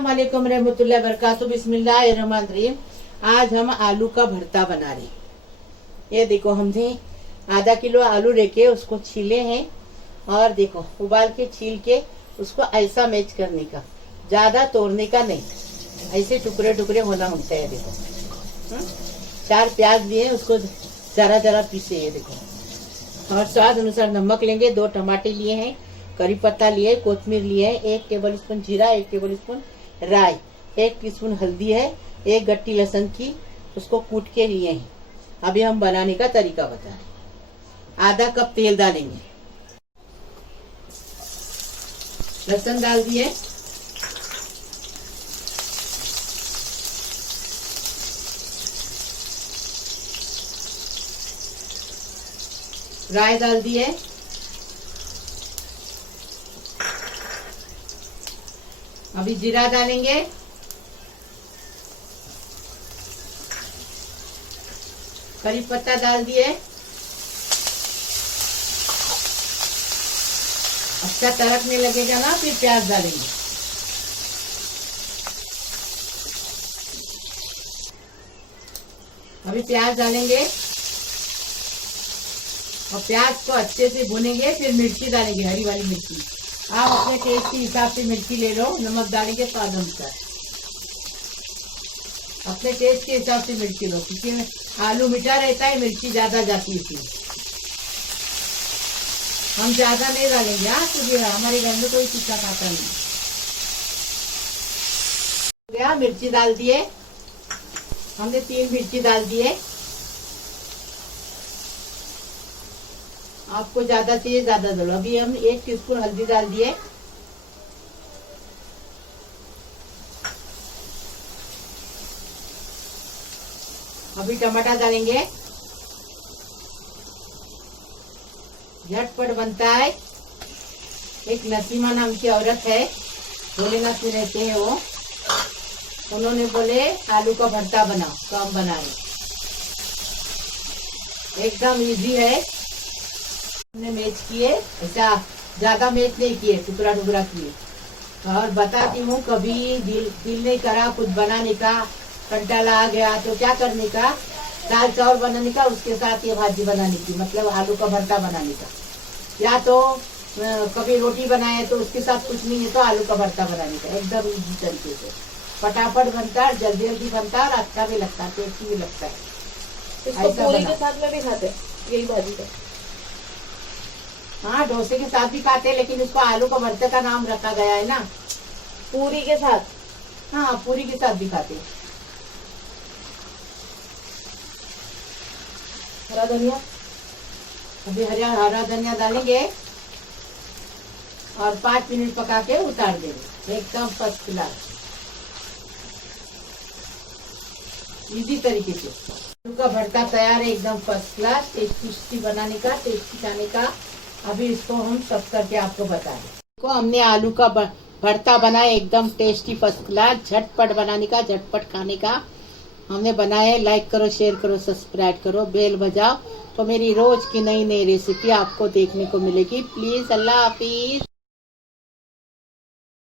अस्सलाम वालेकुम रहमतुल्लाहि बरकातहू। बिस्मिल्लाहिर्रहमानिर्रहीम। आज हम आलू का भरता बना रहे हैं। ये देखो, हमने आधा किलो आलू लेके उसको छीले हैं और देखो उबाल के छील के उसको ऐसा मैच करने का, ज्यादा तोड़ने का नहीं, ऐसे टुकड़े टुकड़े होना होता है। देखो 4 प्याज लिए, उसको जरा जरा पीसे है। देखो, और स्वाद अनुसार नमक लेंगे, 2 टमाटर लिए हैं, करी पत्ता लिए, कोथमीर लिए है, 1 टेबल स्पून जीरा, 1 टेबल स्पून राई, 1 टीस्पून हल्दी है, 1 गट्टी लहसुन की, उसको कूट के लिए हैं। अभी हम बनाने का तरीका बता रहे हैं। आधा कप तेल डालेंगे, लहसुन डाल दिए, राई डाल दिए, अभी जीरा डालेंगे, करी पत्ता डाल दिए, अच्छा तड़कने लगेगा ना, फिर प्याज डालेंगे। अभी प्याज डालेंगे और प्याज को अच्छे से भुनेंगे, फिर मिर्ची डालेंगे, हरी वाली मिर्ची। आप अपने टेस्ट के हिसाब से मिर्ची ले लो, नमक डालेंगे स्वाद अनुसार, अपने टेस्ट के हिसाब से मिर्ची लो, क्योंकि आलू मीठा रहता है, मिर्ची ज्यादा जाती है इसमें। हम ज्यादा नहीं डालेंगे, क्योंकि हमारे घर में कोई तीखा खाता नहीं। गया, मिर्ची डाल दिए, हमने 3 मिर्ची डाल दिए। आपको ज्यादा चाहिए ज्यादा डालो। अभी हम 1 टीस्पून हल्दी डाल दिए, अभी टमाटर डालेंगे। झटपट बनता है। एक नसीमा नाम की औरत है, भोलेनाथ में रहते हैं वो, उन्होंने बोले आलू का भरता बनाओ, तो हम बनाए। एकदम इजी है। हमने मैच किए, ऐसा ज्यादा मैच नहीं किए, टुकड़ा टुकड़ा किए। और बताती हूँ, कभी दिल नहीं करा कुछ बनाने का, कंटाला आ गया तो क्या करने का, दाल चावल बनाने का, उसके साथ ये भाजी बनाने की, मतलब आलू का भरता बनाने का। या तो कभी रोटी बनाए तो उसके साथ कुछ नहीं है तो आलू का भरता बनाने का। एकदम इजी तरीके से फटाफट बनता है, जल्दी जल्दी बनता है और अच्छा भी लगता है, टेस्टी भी लगता है। इसको पूरी के साथ में भी खाते हैं यही भाजी का। हाँ, डोसे के साथ भी खाते हैं, लेकिन उसको आलू का भरते का नाम रखा गया है ना। पूरी के साथ, हाँ, पूरी के साथ भी खाते हैं। हरा धनिया, अभी हरा धनिया डालेंगे और 5 मिनट पका के उतार देंगे। एकदम फर्स्ट क्लास, इजी तरीके से आलू का भरता तैयार है, एकदम फर्स्ट क्लास, टेस्टी बनाने का, टेस्टी खाने का। अभी इसको हम सब करके आपको बताएं। को हमने आलू का भरता बनाया, एकदम टेस्टी फर्स्ट क्लास, झटपट बनाने का, झटपट खाने का हमने बनाया। लाइक करो, शेयर करो, सब्सक्राइब करो, बेल बजाओ, तो मेरी रोज की नई नई रेसिपी आपको देखने को मिलेगी। प्लीज, अल्लाह हाफिज।